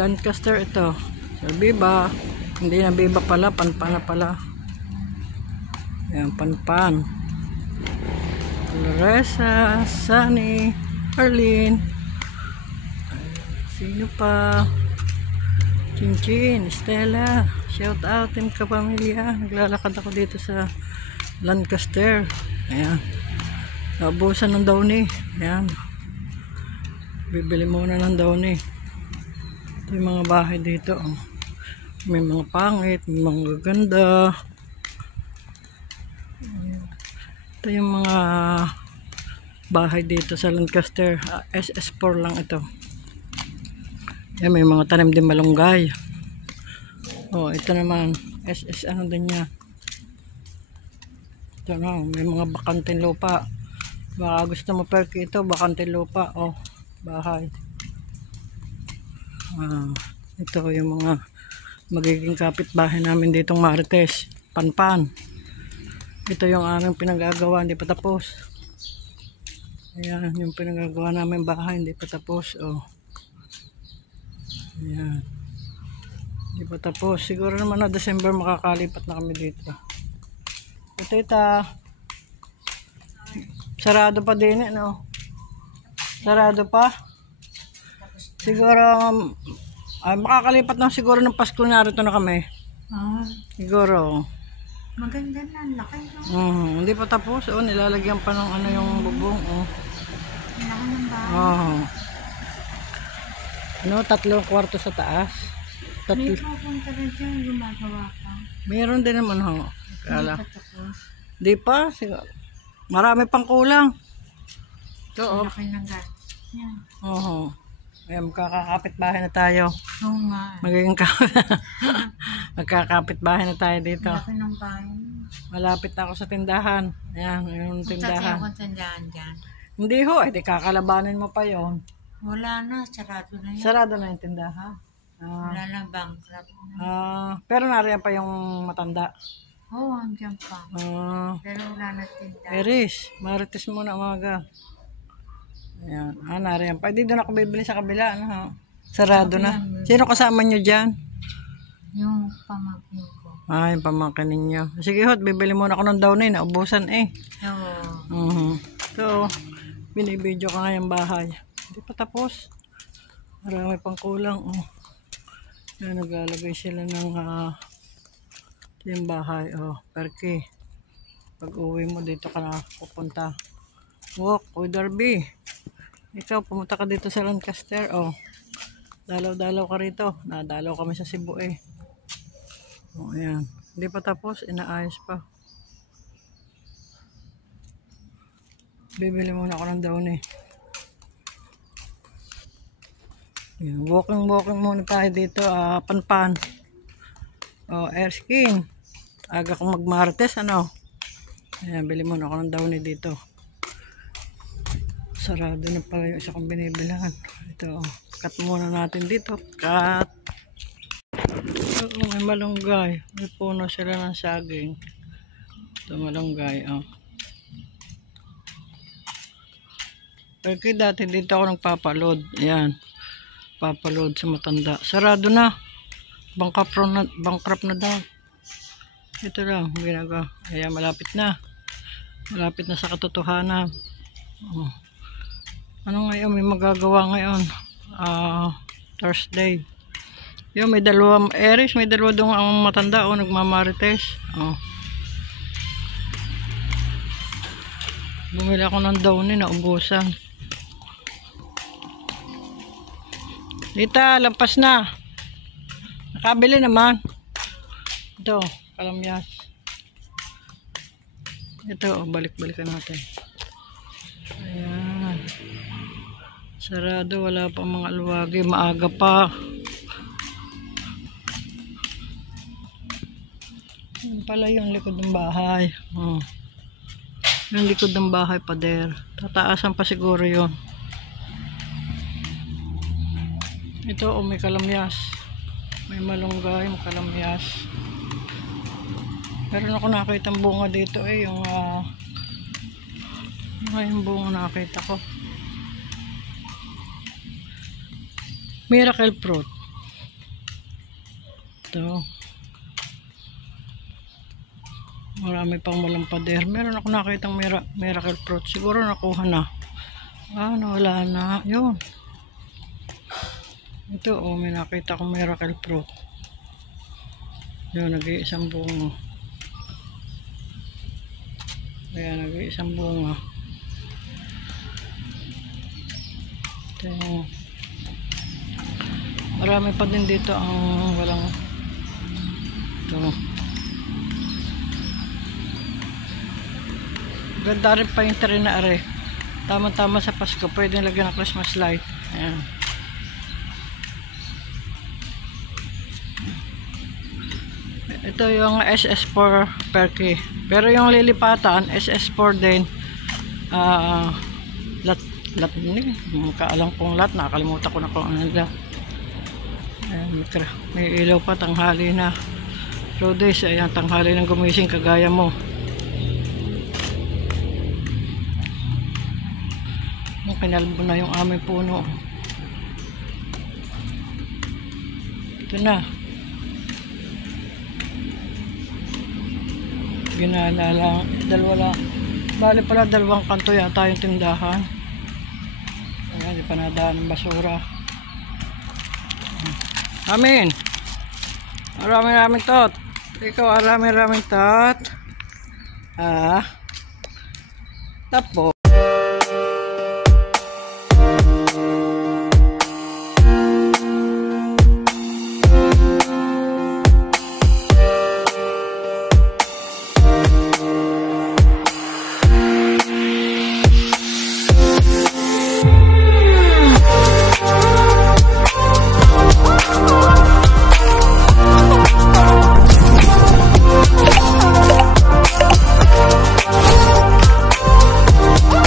Lancaster ito. So, Biba. Hindi na Biba pala. Panpan na pala. Ayan, Panpan. Larissa, Sunny, Arlene. Sino pa? Chinchin, Stella. Shout out din ka pamilya. Naglalakad ako dito sa Lancaster. Ayan. Naubusan ng downy. Ayan. Bibili muna ng downy. Ito yung mga bahay dito. Oh. May mga pangit, may mga ganda. Ito yung mga bahay dito sa Lancaster. SS4 lang ito. Ayan, may mga tanim din malunggay. Oh, ito naman SS ano din niya. Ito na, may mga bakanting lupa. Baka gusto mo perky ito, bakanting lupa. Oh, bahay. Ito yung mga magiging kapitbahay namin ditong Marites. Panpan. Ito yung aming pinagagawa, hindi pa tapos. Ayan, yung pinagagawa namin bahay, hindi pa tapos. Oh. Ayan. Hindi pa tapos. Siguro naman na December makakalipat na kami dito. Ito ita. Sarado pa din eh, no? Sarado pa? Siguro, makakalipat na siguro ng Pasko na rito na kami. Siguro. Maganda na, laki no? Hindi pa tapos. Oh, nilalagyan pa ng ano yung bubong. Oh. Laki ng bahay. Ano, 3 kwarto sa taas. May pupunta rin dyan, gumagawa ka. Meron din naman ho. Kala. Hindi pa tapos. Di pa. Siguro. Marami pang kulang. Ito, Laki ng gas. Yan. Ayan, magkakakapit bahay na tayo. Oo nga. Magkakapit bahay na tayo dito. Laki ng bahay. Malapit na ako sa tindahan. Ayan, yung tindahan. Punta tindahan dyan. Hindi ho, di kakalabanin mo pa yon. Wala na, sarado na yan. Sarado na yung tindahan. Wala na, bankrupt na. Pero nariyan pa yung matanda. Oo, andyan pa. Pero wala na tindahan. Eris, Marites muna umaga. Ayan, nariyan pa. Di doon ako bibili sa kabila. Ano, sarado na. Sino kasama nyo dyan? Yung pamangkin ko. Yung pamangkin ninyo. Sige hot, bibili muna ako ng downy. Naubusan eh. Oo. So, binibidyo ka nga yung bahay. Hindi pa tapos. Marami pang kulang. Yan, naglalagay sila ng yung bahay. Perky. Pag uwi mo dito ka na pupunta. Walk with Darby. Ikaw, pumunta ka dito sa Lancaster. Dalaw-dalaw ka rito. Nadalaw kami sa Cebu eh. Ayan. Hindi pa tapos. Inaayos pa. Bibili muna ako ng downy. Ayan. Walking muna tayo dito. Panpan. Erskine. Aga kong mag-Martes. Ano? Ayan. Bili muna ako ng downy dito. Sarado na pala yung isa kong binibilangan. Ito, cut muna natin dito. Cut. May malunggay. May puno sila ng saging. Ito malunggay. Porque dati dito ako nagpapaload. Ayan. Papaload sa matanda. Sarado na. Bankrupt na daw. Ito lang. Ginagawa. Ayan, malapit na. Malapit na sa katotohanan. Ano ngayon? May magagawa ngayon. Thursday. Yung may dalawang Eris. May dalawa doon ang matanda. Nagmamarites. Bumili ako ng downy. Naubusan. Dita, lampas na. Nakabili naman. Ito, kalamyas. Ito, balik-balikan natin. Ayan. Sarado, wala pa mga alwagi. Maaga pa. Yan pala yung likod ng bahay. Yung likod ng bahay pa der. Tataasan pa siguro yun. Ito, may kalamyas. May malunggay, may kalamyas. Meron ako nakita bunga dito eh. Yung bunga nakita ko. Miracle fruit. Ito. Marami pang malampader. Meron ako nakitang miracle fruit. Siguro nakuha na. Nawala na. Yun. Ito, may nakita akong miracle fruit. Yun, nag-iisang bunga. Ayan, nag-iisang bunga. Ito. Marami pa din dito ang walang ito. Ganda rin pa yung tren na are. Tama-tama sa Pasko. Pwede lagyan ng Christmas light. Ayan. Ito yung SS4 Perky. Pero yung lilipatan, SS4 din. Lat ni. Makaalam kong lat. Nakakalimutan ko na kung ano lat. Ayan, may ilaw pa. Tanghali na. Rodes. Ayan, tanghali ng gumising kagaya mo. Kinalbo na yung aming puno. Ito na. Ginala lang. Bale pala dalawang kanto yata yung tindahan. Ayan, di pa nadaan ng basura. Amin. Maraming tot. Ikaw maraming tot. Tapos